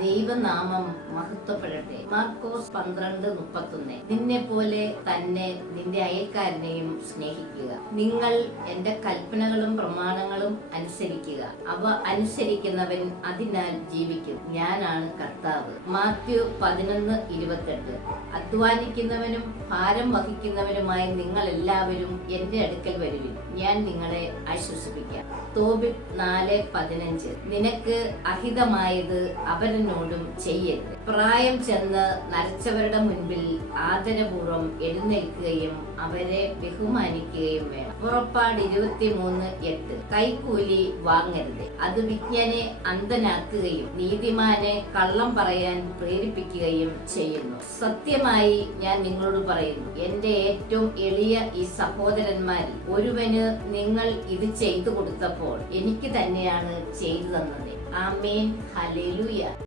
ദൈവനാമം മഹത്വപ്പെടട്ടെ. മാർക്കോസ് 12:31. നിന്നെ പോലെ തന്നെ നിന്റെ അയൽക്കാരനെയും സ്നേഹിക്കുക. നിങ്ങൾ എന്റെ കൽപ്പനകളും പ്രമാണങ്ങളും അനുസരിക്കുക. അവ അനുസരിക്കുന്നവൻ അതിനാൽ ജീവിക്കും. ഞാനാണ് കർത്താവ്. മാത്യു 11:28. അധ്വാനിക്കുന്നവനും ഭാരം വഹിക്കുന്നവനുമായ നിങ്ങൾ എല്ലാവരും എന്റെ അടുക്കൽ വരുവിൻ, ഞാൻ നിങ്ങളെ ആശ്വസിപ്പിക്കാം. തോബിത്ത് 4:15. നിനക്ക് അഹിതമായത് അവരനോടും ചെയ്യരുത്. പ്രായം ചെന്ന് നരച്ചവരുടെ മുൻപിൽ ആദരപൂർവ്വം എഴുന്നേൽക്കുകയും അവരെ ബഹുമാനിക്കുകയും വേണം. പുറപ്പാട് 23:8. കൈക്കൂലി വാങ്ങരുത്, അത് വിജ്ഞനെ അന്ധനാക്കുകയും നീതിമാനെ കള്ളം പറയാൻ പ്രേരിപ്പിക്കുകയും ചെയ്യുന്നു. സത്യമായി ഞാൻ നിങ്ങളോട് പറയുന്നു, എന്റെ ഏറ്റവും എളിയ ഈ സഹോദരന്മാരിൽ ഒരുവന് നിങ്ങൾ ഇത് ചെയ്തു കൊടുത്തപ്പോൾ എനിക്ക് തന്നെയാണ് ചെയ്തു തന്നത്. ആമേൻ. ഹല്ലേലൂയ.